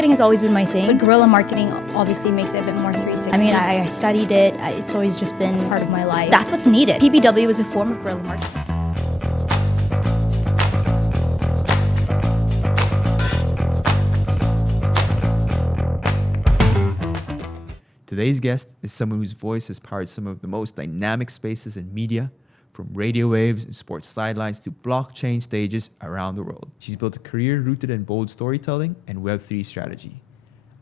Marketing has always been my thing, but guerrilla marketing obviously makes it a bit more 360. I mean, I studied it. It's always just been part of my life. That's what's needed. PBW is a form of guerrilla marketing. Today's guest is someone whose voice has powered some of the most dynamic spaces in media, from radio waves and sports sidelines to blockchain stages around the world. She's built a career rooted in bold storytelling and Web3 strategy.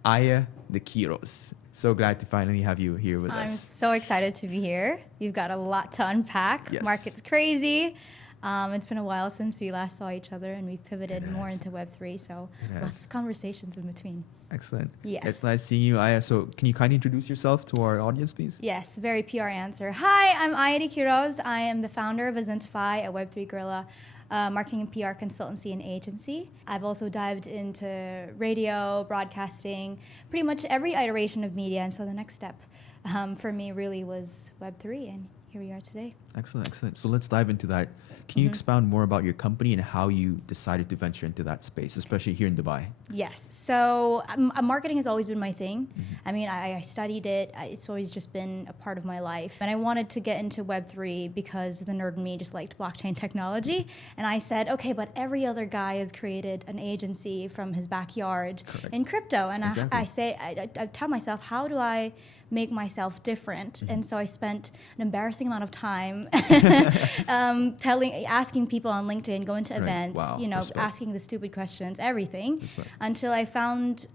Aya de Quiros. So glad to finally have you here with us. I'm so excited to be here. You've got a lot to unpack. Yes. Market's crazy. It's been a while since we last saw each other, and we've pivoted more into Web3, so lots of conversations in between. Excellent. Yes. It's nice seeing you, Aya. So can you kindly introduce yourself to our audience, please? Yes, very PR answer. Hi, I'm Aya de Quiros. I am the founder of Zentify, a Web3 guerrilla marketing and PR consultancy and agency. I've also dived into radio, broadcasting, pretty much every iteration of media. And so the next step for me really was Web3, and here we are today. Excellent, excellent. So let's dive into that. Can you expound more about your company and how you decided to venture into that space, especially here in Dubai? Yes. So marketing has always been my thing. I mean, I studied it. It's always just been a part of my life. And I wanted to get into Web3 because the nerd in me just liked blockchain technology. And I said, okay, but every other guy has created an agency from his backyard in crypto. And Exactly. I tell myself, how do I make myself different? And so I spent an embarrassing amount of time asking people on LinkedIn, going to events, Wow. Respect. asking the stupid questions, everything, Respect. until I found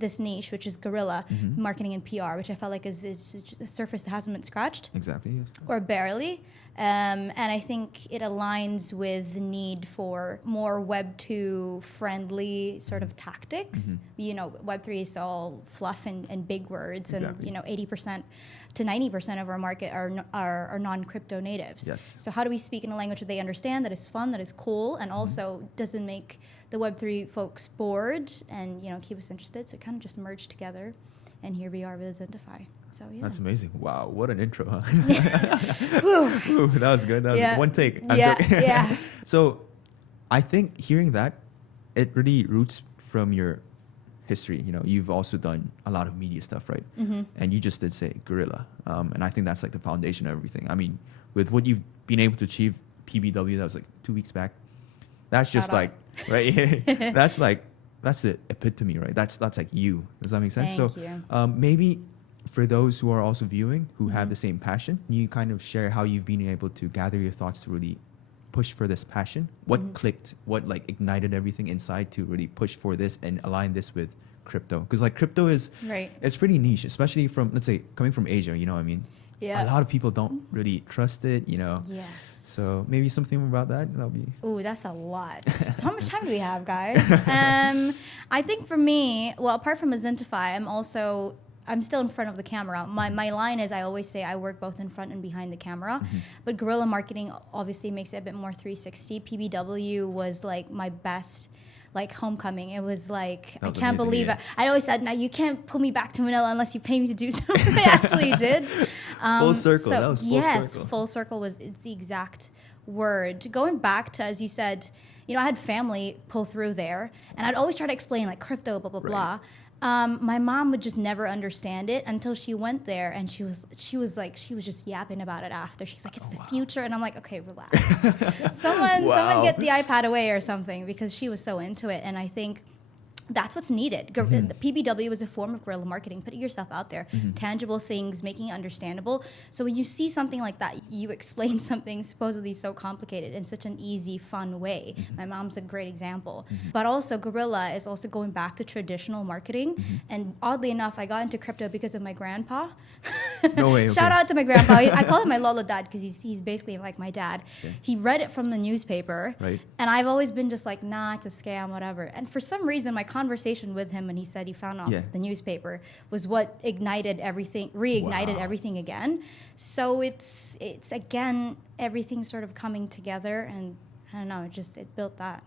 this niche, which is guerrilla marketing and PR, which I felt like is just a surface that hasn't been scratched Exactly. Yes. or barely. And I think it aligns with the need for more Web 2 friendly sort of tactics. Web 3 is all fluff and big words, Exactly. and 80% to 90% of our market are non-crypto natives. Yes. So how do we speak in a language that they understand, that is fun, that is cool, and also doesn't make the Web 3 folks bored and keep us interested? So it kind of just merged together, and here we are with Zentify. So yeah. That's amazing. Wow, what an intro, huh? Ooh, that was good. That was one take. I'm joking. Yeah. So I think hearing that, it really roots from your history. You've also done a lot of media stuff, right? And you just did say guerrilla. And I think that's like the foundation of everything. I mean, with what you've been able to achieve, PBW, that was like 2 weeks back. That's just Shout like, right? That's the epitome, right? That's like you. Does that make sense? Thank So you. maybe for those who are also viewing, who have the same passion, you kind of share how you've been able to gather your thoughts to really push for this passion. What clicked? What like ignited everything inside to really push for this and align this with crypto? Because like crypto is, Right. it's pretty niche, especially from, let's say, coming from Asia. You know what I mean? Yeah. A lot of people don't really trust it. Yes. So maybe something about that. That'll be. Ooh, that's a lot. So how much time do we have, guys? I think for me, well, apart from Zentify, I'm still in front of the camera. My line is, I always say I work both in front and behind the camera. But guerrilla marketing obviously makes it a bit more 360. PBW was like my best homecoming. It was like, I can't believe it. I always said, now you can't pull me back to Manila unless you pay me to do something. They actually did. Full circle. That was full circle. Full circle it's the exact word. Going back to, as you said, I had family pull through there, and I'd always try to explain like crypto, blah, blah, blah. My mom would just never understand it until she went there, and she was just yapping about it after. She's like, it's the future. And I'm like, okay, relax. Someone get the iPad away or something, because she was so into it. And I think that's what's needed. The PBW is a form of guerrilla marketing, putting yourself out there, tangible things, making it understandable. So when you see something like that, you explain something supposedly so complicated in such an easy, fun way. My mom's a great example. But also guerrilla is also going back to traditional marketing. And oddly enough, I got into crypto because of my grandpa. No way. Okay. Shout out to my grandpa. I call him my Lola dad because he's basically like my dad. Okay. He read it from the newspaper. Right. And I've always been just like, nah, it's a scam, whatever. And for some reason, my conversation with him when he said he found out the newspaper was what reignited everything again. So it's again, everything sort of coming together, and I don't know, it built that.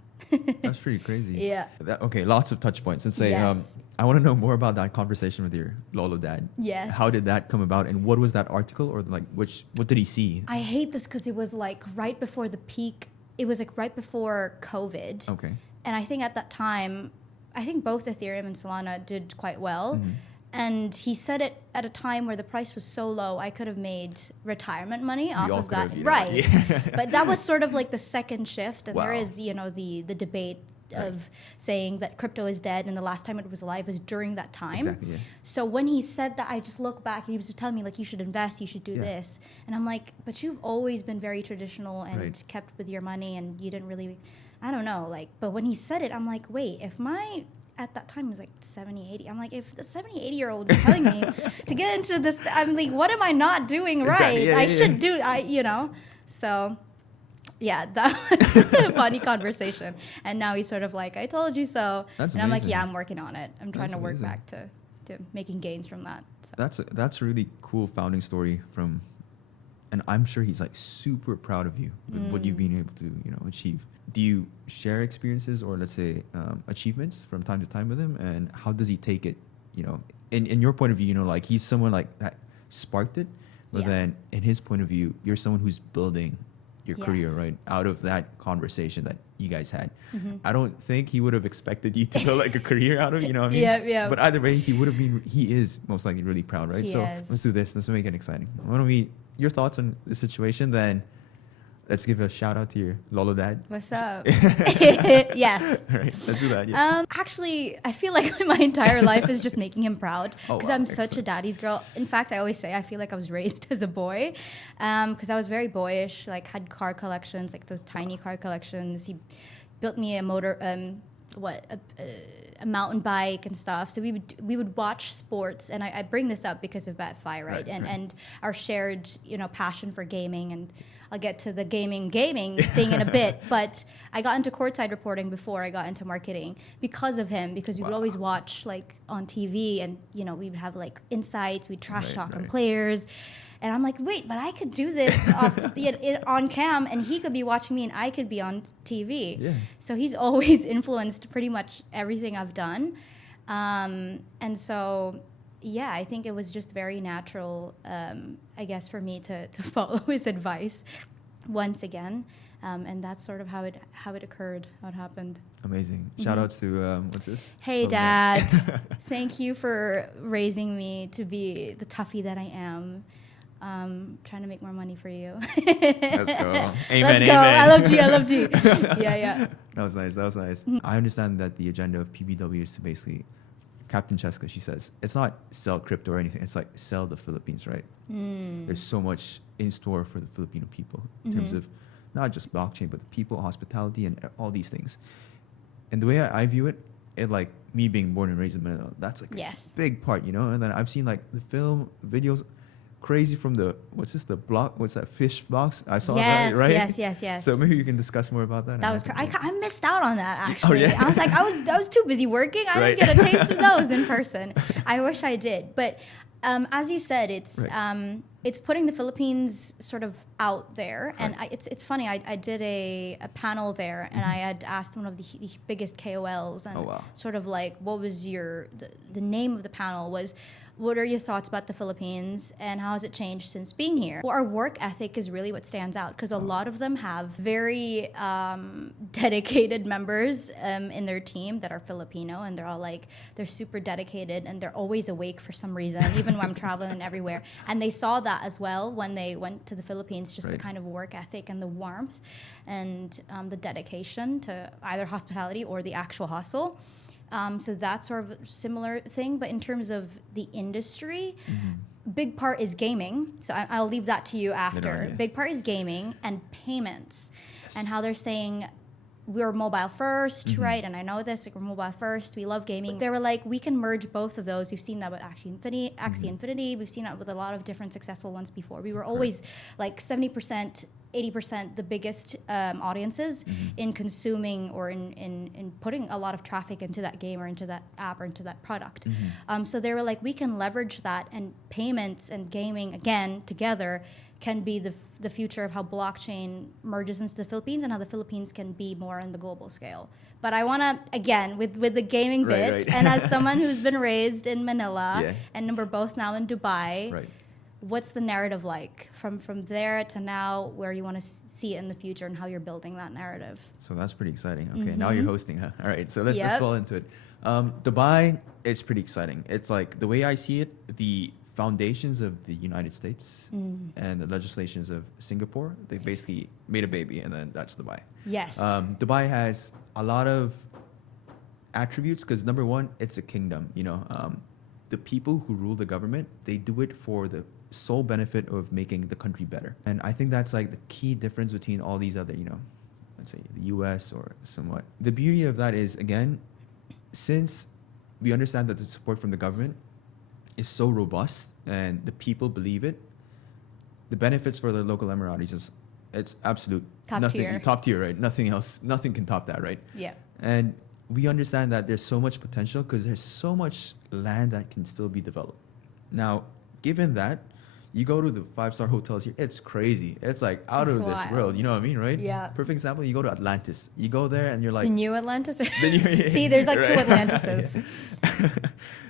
That's pretty crazy. Yeah. Okay, lots of touch points. Let's say, Yes. I want to know more about that conversation with your Lolo dad. Yes. How did that come about, and what was that article, or like what did he see? I hate this because it was like right before the peak. It was like right before COVID. Okay. And I think at that time, I think both Ethereum and Solana did quite well. Mm-hmm. And he said it at a time where the price was so low, I could have made retirement money off of that. Right. But that was sort of like the second shift. And there is, you know, the debate of saying that crypto is dead and the last time it was alive was during that time. Exactly, yeah. So when he said that, I just look back and he was just telling me, like, you should invest, you should do this. And I'm like, but you've always been very traditional and kept with your money and you didn't really, I don't know, like, but when he said it, I'm like, wait, if my, at that time it was like 70, 80. I'm like, if the 70, 80-year-old is telling me to get into this, I'm like, what am I not doing right? Yeah, I should do, you know? So yeah, that was a funny conversation. And now he's sort of like, I told you so. That's and amazing. I'm like, yeah, I'm working on it. I'm trying to work back to making gains from that. So. That's a really cool founding story from, and I'm sure he's like super proud of you with what you've been able to, you know, achieve. Do you share experiences or let's say achievements from time to time with him, and how does he take it? You know, in your point of view, you know, like he's someone like that sparked it, but then in his point of view, you're someone who's building your career, right? Out of that conversation that you guys had. I don't think he would have expected you to build like a career out of, you know what I mean? Yeah. But either way, he is most likely really proud, right? He so is. let's do this. Let's make it exciting. Why don't we, your thoughts on the situation, then let's give a shout out to your Lolo dad. What's up? Yes. All right, let's do that. Yeah. Actually, I feel like my entire life is just making him proud because I'm such a excellent. daddy's girl. In fact, I always say I feel like I was raised as a boy because I was very boyish, like had car collections, like those tiny car collections. He built me a motor, a mountain bike and stuff. So we would watch sports, and I bring this up because of BetFi, right? And our shared, you know, passion for gaming, and I'll get to the gaming thing in a bit. But I got into courtside reporting before I got into marketing because of him, because we would always watch like on TV, and you know, we would have like insights, we'd trash talk on players. And I'm like, wait, but I could do this on cam, and he could be watching me, and I could be on TV. Yeah. So he's always influenced pretty much everything I've done. And so, yeah, I think it was just very natural, I guess, for me to follow his advice once again. And that's sort of how it occurred, how it happened. Amazing. Shout out to, what's this? Hey, Dad. Thank you for raising me to be the toughie that I am. Trying to make more money for you. Let's go. Amen. Let's go. Amen. I love G. Yeah. That was nice. I understand that the agenda of PBW is to basically, Captain Cheska, she says, it's not sell crypto or anything. It's like sell the Philippines, right? There's so much in store for the Filipino people in terms of not just blockchain, but the people, hospitality, and all these things. And the way I view it, like me being born and raised in Manila, that's like a big part, you know? And then I've seen like the film, videos, crazy from the, what's that fish box? I saw that, right? Yes. So maybe you can discuss more about that. That was I missed out on that, actually. Oh, yeah? I was like, I was too busy working. I didn't get a taste of those in person. I wish I did. But as you said, it's putting the Philippines sort of out there. And it's funny, I did a panel there, and I had asked one of the biggest KOLs, and sort of like, what was the name of the panel was, what are your thoughts about the Philippines and how has it changed since being here? Well, our work ethic is really what stands out, because a lot of them have very dedicated members in their team that are Filipino, and they're super dedicated, and they're always awake for some reason, even when I'm traveling everywhere. And they saw that as well when they went to the Philippines, just the kind of work ethic and the warmth and the dedication to either hospitality or the actual hustle. So that's sort of a similar thing. But in terms of the industry, big part is gaming. So I'll leave that to you after. Big part is gaming and payments, and how they're saying we're mobile first, right? And I know this, like, we're mobile first. We love gaming. They were like, we can merge both of those. We've seen that with Axie Infinity. We've seen that with a lot of different successful ones before. We were always like 70%, 80% the biggest audiences in consuming or in putting a lot of traffic into that game or into that app or into that product. So they were like, we can leverage that, and payments and gaming, again, together can be the future of how blockchain merges into the Philippines, and how the Philippines can be more on the global scale. But I want to, again, with the gaming bit, and as someone who's been raised in Manila, and we're both now in Dubai, what's the narrative like from there to now, where you want to see it in the future, and how you're building that narrative? So that's pretty exciting. Okay, now you're hosting, huh? All right, so let's fall into it. Dubai, it's pretty exciting. It's like the way I see it, the foundations of the United States and the legislations of Singapore, they basically made a baby, and then that's Dubai. Yes. Dubai has a lot of attributes because number one, it's a kingdom. The people who rule the government, they do it for the sole benefit of making the country better. And I think that's like the key difference between all these other, let's say the US or somewhat. The beauty of that is, again, since we understand that the support from the government is so robust and the people believe it, the benefits for the local Emiratis it's absolute top tier, right? Nothing else, nothing can top that, right? Yeah. And we understand that there's so much potential because there's so much land that can still be developed. Now, given that, you go to the 5-star hotels here, it's crazy. It's like out of this world. You know what I mean, right? Yeah. Perfect example, you go to Atlantis. You go there and you're like... The new Atlantis? See, there's like 2 Atlantises.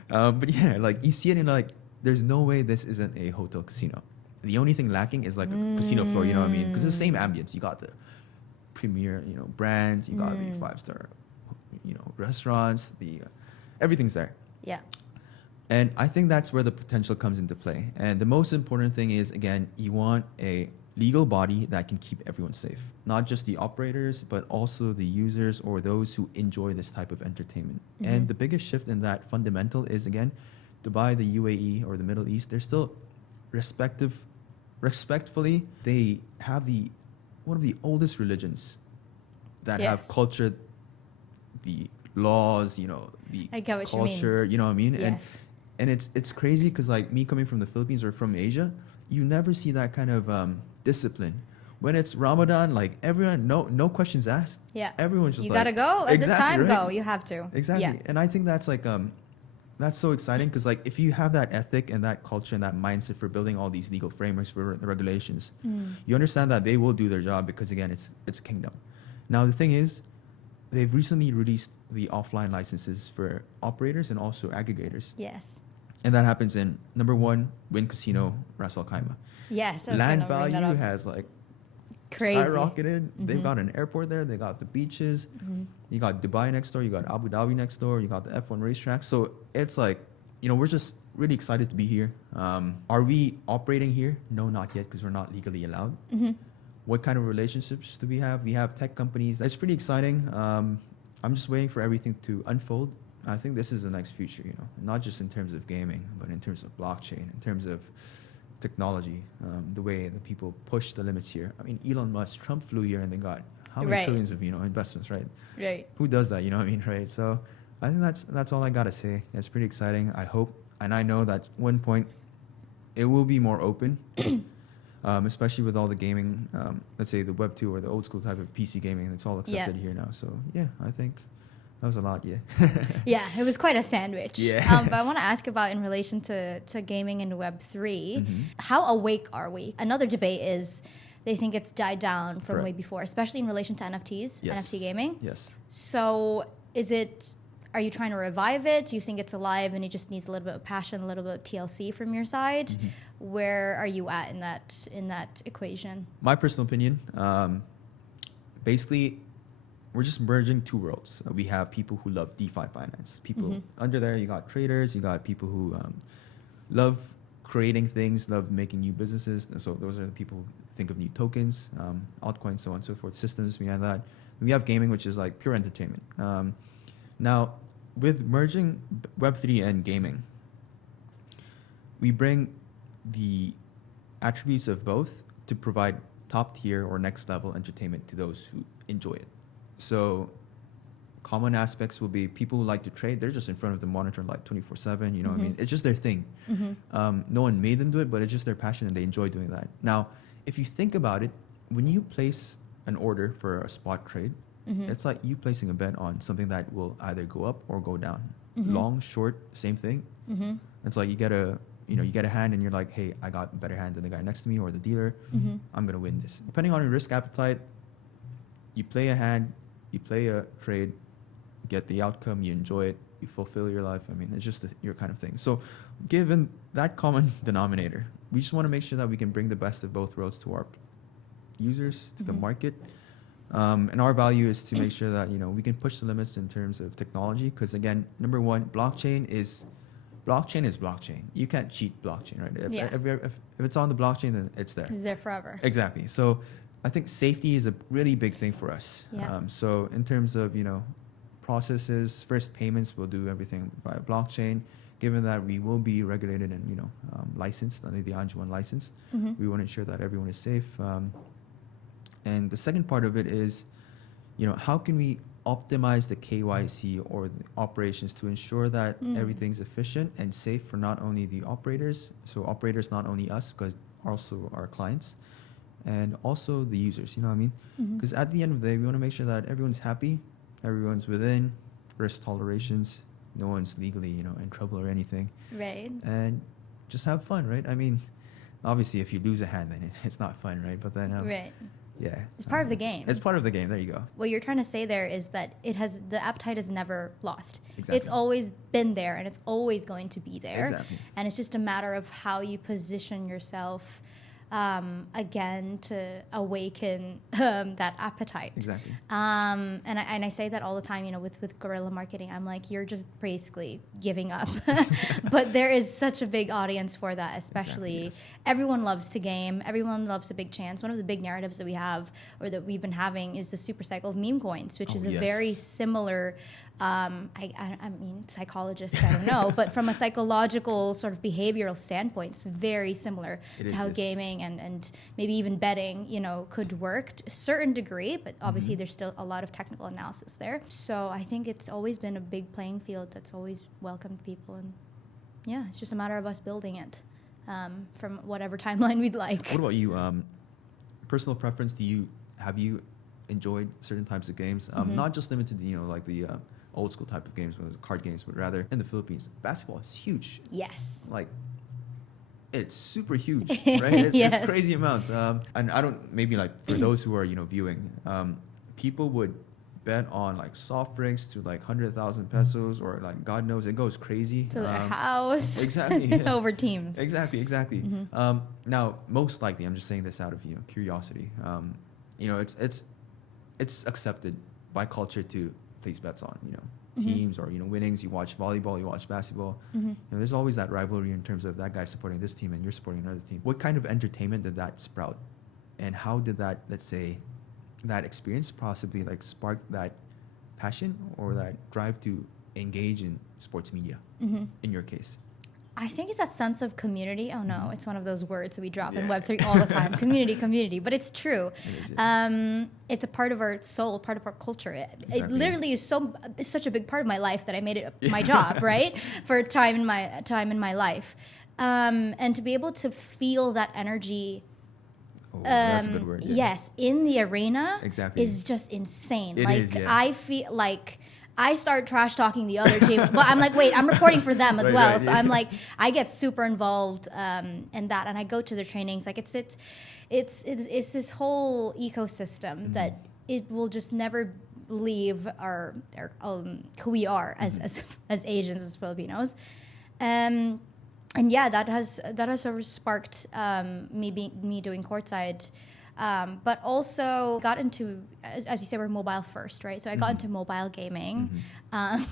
But yeah, like you see it and you're like, there's no way this isn't a hotel casino. The only thing lacking is like a casino floor, you know what I mean? Because it's the same ambience. You got the premier, brands. You got the 5-star, restaurants. Everything's there. Yeah. And I think that's where the potential comes into play. And the most important thing is, again, you want a legal body that can keep everyone safe. Not just the operators, but also the users or those who enjoy this type of entertainment. Mm-hmm. And the biggest shift in that fundamental is, again, Dubai, the UAE, or the Middle East, they're still respectfully, they have one of the oldest religions that have culture, the laws, the I get what culture, you know what I mean? Yes. And it's crazy because like me coming from the Philippines or from Asia, you never see that kind of discipline. When it's Ramadan, like everyone, no questions asked. Yeah. Everyone's just you like, gotta go at this time. Right? Go. You have to. Exactly. Yeah. And I think that's like that's so exciting because like if you have that ethic and that culture and that mindset for building all these legal frameworks for the regulations, you understand that they will do their job because again, it's a kingdom. Now the thing is, they've recently released the offline licenses for operators and also aggregators. Yes. And that happens in number 1, Wynn Casino, Ras Al Khaimah. Yes. Land value has like crazy skyrocketed. Mm-hmm. They've got an airport there. They got the beaches. Mm-hmm. You got Dubai next door. You got Abu Dhabi next door. You got the F1 racetrack. So it's like, we're just really excited to be here. Are we operating here? No, not yet because we're not legally allowed. Mm-hmm. What kind of relationships do we have? We have tech companies. It's pretty exciting. I'm just waiting for everything to unfold. I think this is the next future, not just in terms of gaming, but in terms of blockchain, in terms of technology, the way that people push the limits here. I mean, Elon Musk, Trump flew here and they got how many trillions of, investments, right? Right. Who does that, right? So I think that's all I got to say. It's pretty exciting. I hope, and I know that one point it will be more open, especially with all the gaming, let's say the Web 2 or the old school type of PC gaming that's all accepted here now. So yeah, I think that was a lot, yeah. Yeah, it was quite a sandwich. Yeah. But I want to ask about in relation to gaming and Web3, how awake are we? Another debate is they think it's died down from way before, especially in relation to NFTs, NFT gaming. Yes. So are you trying to revive it? Do you think it's alive and it just needs a little bit of passion, a little bit of TLC from your side? Mm-hmm. Where are you at in that equation? My personal opinion, basically, we're just merging 2 worlds. We have people who love DeFi finance. People under there, you got traders, you got people who love creating things, love making new businesses. So those are the people who think of new tokens, altcoins, so on and so forth, systems behind that. And we have gaming, which is like pure entertainment. Now, with merging Web3 and gaming, we bring the attributes of both to provide top tier or next level entertainment to those who enjoy it. So common aspects will be people who like to trade. They're just in front of the monitor like 24/7, you know what I mean? It's just their thing. No one made them do it, but it's just their passion and they enjoy doing that. Now, if you think about it, when you place an order for a spot trade, it's like you placing a bet on something that will either go up or go down. Long, short, same thing. It's like you get a hand and you're like, hey, I got a better hand than the guy next to me or the dealer. I'm going to win this. Depending on your risk appetite, you play a hand, you play a trade, get the outcome, you enjoy it, you fulfill your life. I mean, it's just your kind of thing. So given that common denominator, we just want to make sure that we can bring the best of both worlds to our users, to the market. And our value is to make sure that, we can push the limits in terms of technology. Because again, number one, blockchain is blockchain. You can't cheat blockchain, right? If it's on the blockchain, then it's there. It's there forever. Exactly. So I think safety is a really big thing for us. Yeah. So in terms of, processes, first payments, we'll do everything via blockchain. Given that we will be regulated and, licensed under the Anjuan license, we want to ensure that everyone is safe. And the second part of it is, how can we optimize the KYC or the operations to ensure that everything's efficient and safe for not only the operators, so operators, not only us, because also our clients, and also the users, you know what I mean? Because at the end of the day, we want to make sure that everyone's happy, everyone's within risk tolerations, no one's legally, in trouble or anything. Right. And just have fun, right? I mean, obviously, if you lose a hand, then it's not fun, right? But then, right. Yeah. It's part of the game. It's part of the game. There you go. What you're trying to say there is that the appetite is never lost. Exactly. It's always been there and it's always going to be there. Exactly. And it's just a matter of how you position yourself again to awaken that appetite. Exactly. And I say that all the time, with guerrilla marketing. I'm like, you're just basically giving up. But there is such a big audience for that, especially. Exactly, yes. Everyone loves to game. Everyone loves a big chance. One of the big narratives that we have or that we've been having is the super cycle of meme coins, which is a very similar I mean, psychologists, I don't know, but from a psychological sort of behavioral standpoint, it's very similar to how gaming and maybe even betting, could work to a certain degree, but obviously there's still a lot of technical analysis there. So I think it's always been a big playing field that's always welcomed people, and yeah, it's just a matter of us building it from whatever timeline we'd like. What about you? Personal preference? Have you enjoyed certain types of games? Not just limited to like the old school type of games, card games, but rather in the Philippines, basketball is huge. Yes. Like, it's super huge, right? It's crazy amounts. And I don't, maybe like for those who are, viewing, people would bet on like soft drinks to like 100,000 pesos or like God knows, it goes crazy. To their house. Exactly. Over teams. Exactly. Now, most likely, I'm just saying this out of, curiosity. It's accepted by culture to place bets on, teams or, winnings. You watch volleyball, you watch basketball. There's always that rivalry in terms of that guy supporting this team and you're supporting another team. What kind of entertainment did that sprout? And how did that, let's say, that experience possibly like spark that passion or that drive to engage in sports media in your case? I think it's that sense of community. Oh no, it's one of those words that we drop in Web3 all the time. Community, but it's true. It is, it's a part of our soul, part of our culture. It literally is such a big part of my life that I made it my job, right? For a time in my life. And to be able to feel that energy that's a good word. Yes, in the arena is just insane. I feel like I start trash talking the other team, but I'm like, wait, I'm reporting for them as well. So I'm like, I get super involved in that, and I go to the trainings. Like it's this whole ecosystem that it will just never leave our who we are as Asians, as Filipinos. And yeah, that has sort of sparked me doing courtside. But also got into, as you say, we're mobile first, right? So I got into mobile gaming.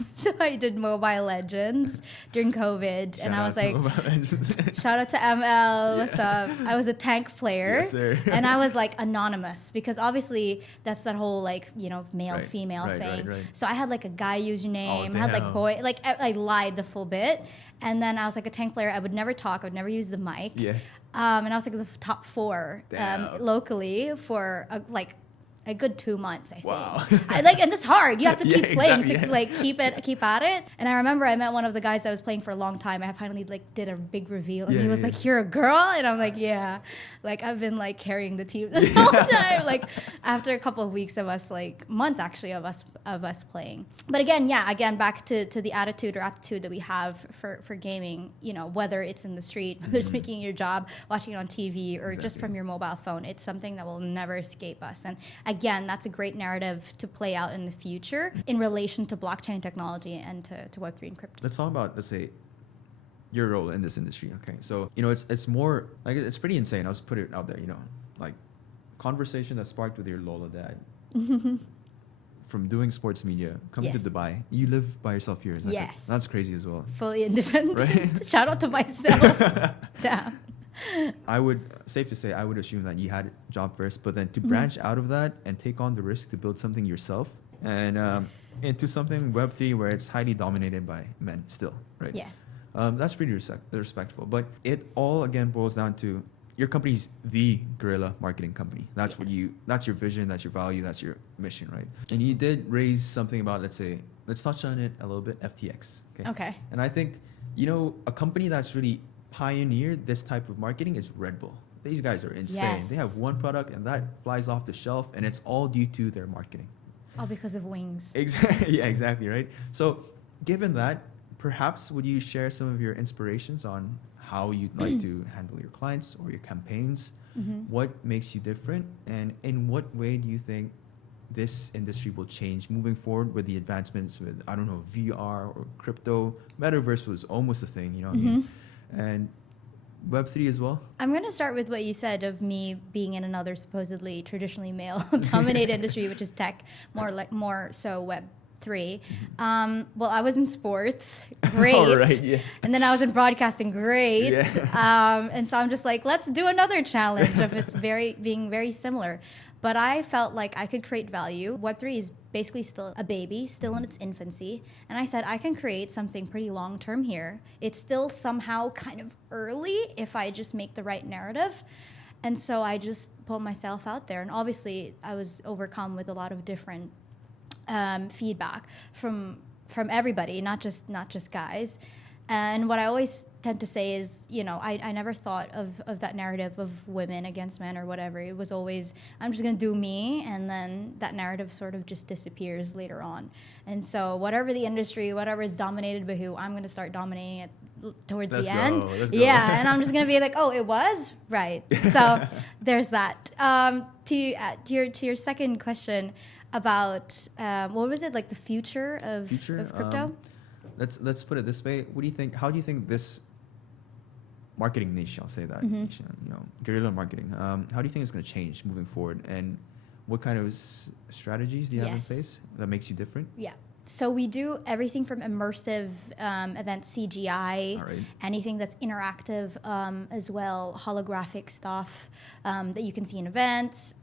So I did Mobile Legends during COVID. And I was like, shout out to ML, what's up? I was a tank player. Yes, sir. And I was like anonymous because obviously that's that whole like, male, female thing. Right. So I had like a guy username, I had like boy, like I lied the full bit. And then I was like a tank player. I would never talk. I would never use the mic. Yeah. And I was like the top 4 locally for a good 2 months, I think. Wow. And it's hard. You have to keep playing to keep at it. And I remember I met one of the guys that was playing for a long time. I finally did a big reveal, and he was like, "You're a girl," and I'm like, "Yeah." Like I've been carrying the team this whole time. After a couple of weeks of us, months actually of us playing. But again, back to the attitude or aptitude that we have for gaming. Whether it's in the street, whether it's making your job, watching it on TV, or just from your mobile phone, it's something that will never escape us. And again, that's a great narrative to play out in the future in relation to blockchain technology and to Web3 and crypto. Let's talk about, let's say, your role in this industry. Okay, so it's more like it's pretty insane. I'll just put it out there. Conversation that sparked with your Lola dad. from doing sports media, coming to Yes. Dubai, you live by yourself here. Is that correct? Yes. That's crazy as well. Fully independent. Right? Shout out to myself. Damn. I would, safe to say, I would assume that you had a job first, but then to branch out of that and take on the risk to build something yourself and into something Web3 where it's highly dominated by men still, right? Yes. That's pretty respectful. But it all, again, boils down to your company's the guerrilla marketing company. That's what that's your vision, that's your value, that's your mission, right? And you did raise something about, let's touch on it a little bit, FTX. Okay. And I think, a company that's really pioneered this type of marketing is Red Bull. These guys are insane. Yes. They have one product and that flies off the shelf, and it's all due to their marketing. All because of wings. Exactly. Yeah, exactly, right? So given that, perhaps would you share some of your inspirations on how you'd like to handle your clients or your campaigns? What makes you different? And in what way do you think this industry will change moving forward with the advancements with, I don't know, VR or crypto? Metaverse was almost a thing, you know what I mean? And Web3 as well? I'm going to start with what you said of me being in another supposedly traditionally male-dominated industry, which is tech, more so Web3. Well, I was in sports, great. All right, yeah. And then I was in broadcasting, great. Yeah. And so I'm just like, let's do another challenge of it's being very similar. But I felt like I could create value. Web3 is basically still a baby, still in its infancy. And I said, I can create something pretty long-term here. It's still somehow kind of early if I just make the right narrative. And so I just put myself out there. And obviously, I was overcome with a lot of different feedback from everybody, not just guys. And what I always tend to say is, I never thought of that narrative of women against men or whatever. It was always, I'm just going to do me, and then that narrative sort of just disappears later on. And so whatever the industry, whatever is dominated by who, I'm going to start dominating it towards the end. Let's go. Yeah, and I'm just going to be like, oh, it was? Right. So there's that. To your second question about, what was it, like the future of crypto? Let's put it this way. What do you think? How do you think this marketing niche, I'll say that, niche, guerrilla marketing, how do you think it's going to change moving forward? And what kind of strategies do you have in place that makes you different? Yeah. So we do everything from immersive events, CGI, anything that's interactive as well, holographic stuff that you can see in events,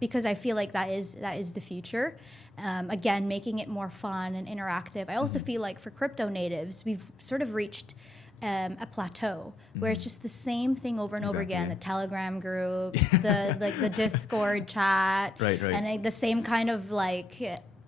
because I feel like that is the future. Again, making it more fun and interactive. I also feel like for crypto natives, we've sort of reached a plateau where it's just the same thing over and over again. The Telegram groups, the Discord chat, and the same kind of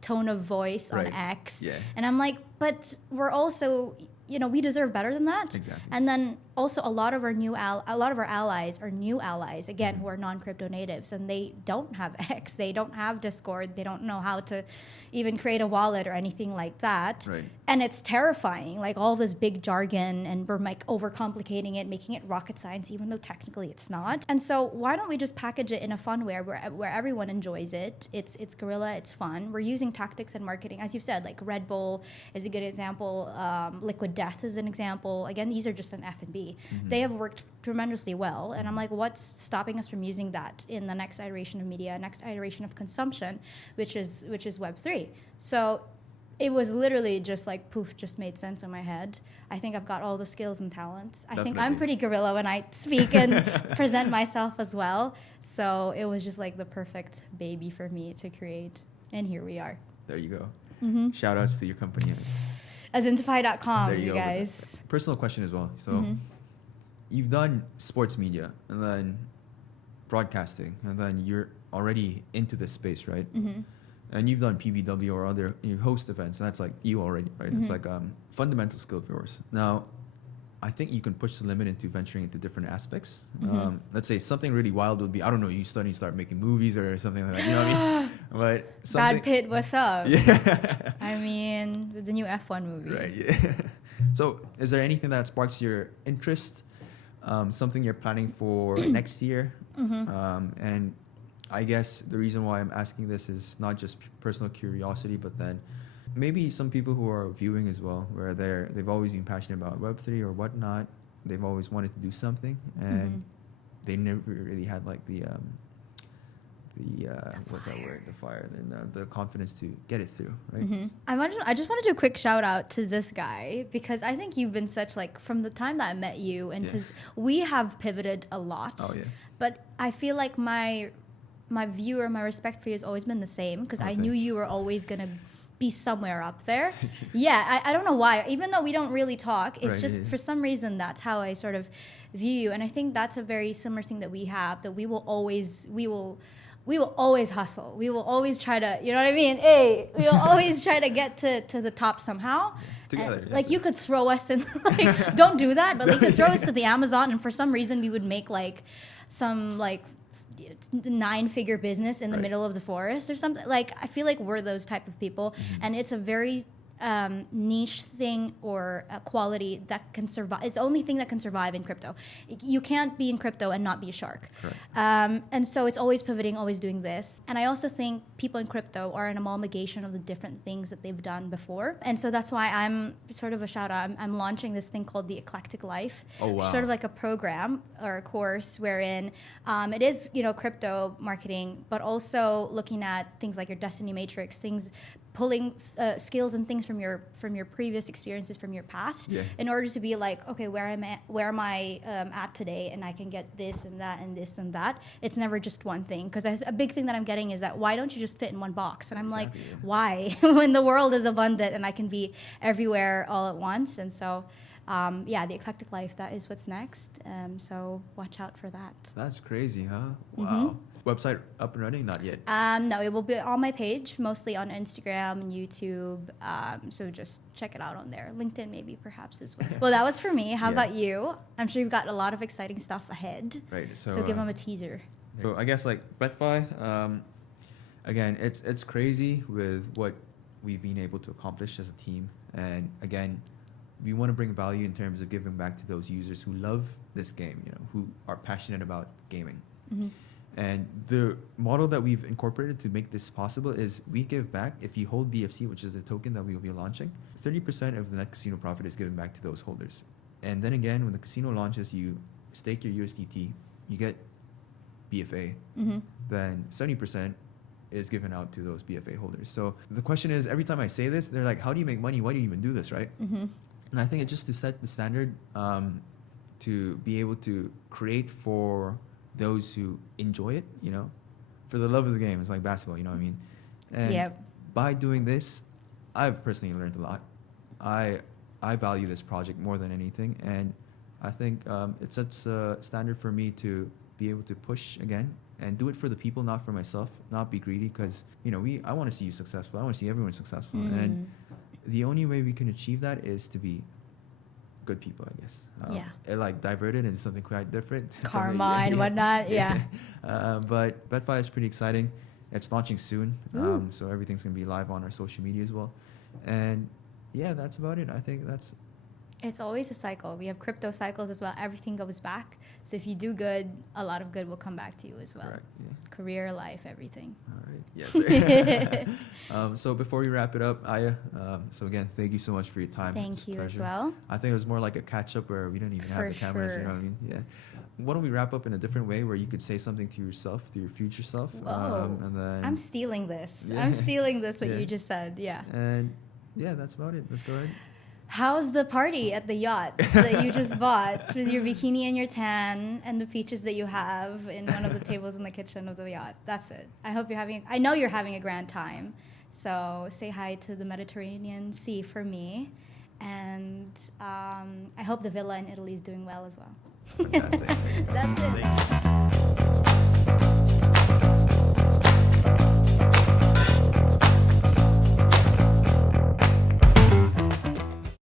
tone of voice on X. Yeah. And I'm like, but we're also, we deserve better than that. Exactly. And then also a lot of our allies are new allies, again, who are non-crypto natives, and they don't have X, they don't have Discord, they don't know how to even create a wallet or anything like that. Right. And it's terrifying, like all this big jargon, and we're overcomplicating it, making it rocket science, even though technically it's not. And so why don't we just package it in a fun way where everyone enjoys it? It's guerrilla, it's fun. We're using tactics and marketing, as you said, like Red Bull is a good example. Liquid Death is an example. Again, these are just an F&B. They have worked tremendously well, and I'm like, what's stopping us from using that in the next iteration of media, next iteration of consumption, which is Web3? So it was literally just like poof, just made sense in my head. I think I've got all the skills and talents. I think I'm pretty guerrilla when I speak and present myself as well. So it was just like the perfect baby for me to create, and here we are. There you go. Shout outs to your company. Zentify.com, you guys. Personal question as well. So you've done sports media and then broadcasting, and then you're already into this space, right? And you've done PBW or other host events, and that's like you already, right? It's like fundamental skill of yours. Now, I think you can push the limit into venturing into different aspects. Let's say something really wild would be, I don't know, you start making movies or something like that. You know what I mean? But Brad Pitt, what's up? Yeah. I mean, the new F1 movie. Right. Yeah. So, is there anything that sparks your interest? Something you're planning for next year? And I guess the reason why I'm asking this is not just personal curiosity, but then maybe some people who are viewing as well, where they've always been passionate about Web3 or whatnot. They've always wanted to do something, and they never really had like the the what's that word? The fire and the confidence to get it through, right? I just want to do a quick shout out to this guy because I think you've been such like from the time that I met you and we have pivoted a lot. Oh yeah. But I feel like my view or my respect for you has always been the same because I knew you were always gonna be somewhere up there. Yeah, I don't know why. Even though we don't really talk, it's just for some reason that's how I sort of view you. And I think that's a very similar thing that we have, that we will always hustle. We will always try to, you know what I mean? Hey, we will always try to get to the top somehow. Together. Like you could throw us in, like, don't do that, but like you could throw us to the Amazon and for some reason we would make like some like 9-figure business in the middle of the forest or something. Like I feel like we're those type of people, and it's a very niche thing or a quality that can survive. It's the only thing that can survive in crypto. You can't be in crypto and not be a shark. And so it's always pivoting, always doing this. And I also think people in crypto are an amalgamation of the different things that they've done before. And so that's why I'm sort of a shout out. I'm launching this thing called the Eclectic Life. Oh, wow. Sort of like a program or a course wherein it is, crypto marketing, but also looking at things like your destiny matrix, things pulling skills and things from your previous experiences from your past in order to be like, okay, where am I at today, and I can get this and that and this and that. It's never just one thing, because a big thing that I'm getting is that why don't you just fit in one box? And I'm like, why? When the world is abundant and I can be everywhere all at once. And so the Eclectic Life, that is what's next. So watch out for that. That's crazy, huh? Wow. Website up and running? Not yet. No, it will be on my page, mostly on Instagram and YouTube. So just check it out on there. LinkedIn maybe perhaps as well. Well, that was for me. How about you? I'm sure you've got a lot of exciting stuff ahead. Right. So give them a teaser. So I guess like BetFi, again, it's crazy with what we've been able to accomplish as a team. And again, we want to bring value in terms of giving back to those users who love this game, who are passionate about gaming. And the model that we've incorporated to make this possible is we give back. If you hold BFC, which is the token that we will be launching, 30% of the net casino profit is given back to those holders. And then again, when the casino launches, you stake your USDT, you get BFA. Then 70% is given out to those BFA holders. So the question is, every time I say this, they're like, how do you make money? Why do you even do this, right? And I think it's just to set the standard to be able to create for those who enjoy it, for the love of the game. It's like basketball, you know what I mean? And by doing this, I've personally learned a lot. I value this project more than anything, and I think it sets a standard for me to be able to push again and do it for the people, not for myself, not be greedy, because I want to see you successful. I want to see everyone successful, and the only way we can achieve that is to be good people, I guess. It like diverted into something quite different. Karma and whatnot, but BetFi is pretty exciting. It's launching soon, so everything's going to be live on our social media as well. And that's about it. I think it's always a cycle. We have crypto cycles as well. Everything goes back. So if you do good, a lot of good will come back to you as well. Correct. Yeah. Career, life, everything. All right. Yes. So before we wrap it up, Aya, so again, thank you so much for your time. Thank you as well. I think it was more like a catch up where we didn't even have the cameras. Sure. You know what I mean? Yeah. Why don't we wrap up in a different way where you could say something to yourself, to your future self? And then I'm stealing this. I'm stealing this, what you just said. Yeah. And that's about it. Let's go ahead. How's the party at the yacht that you just bought with your bikini and your tan and the peaches that you have in one of the tables in the kitchen of the yacht? That's it. I know you're having a grand time. So say hi to the Mediterranean Sea for me. And I hope the villa in Italy is doing well as well. Fantastic. That's it.